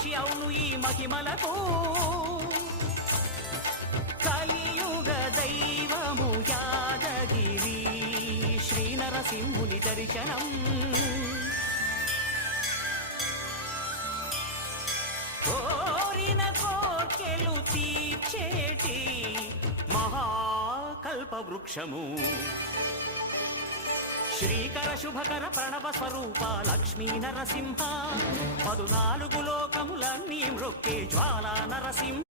సాక్షి అవును ఈ మహిమలకు. కలియుగ దైవము యాదగిరి శ్రీ నరసింహుని దర్శనం. కోరిన కోర్కెలు తీర్చేటి మహాకల్ప వృక్షము. శ్రీకర శుభకర ప్రణవ స్వరూప లక్ష్మీ నరసింహ. 14 లోకములన్నీ మృక్కే జ్వాలా నరసింహ.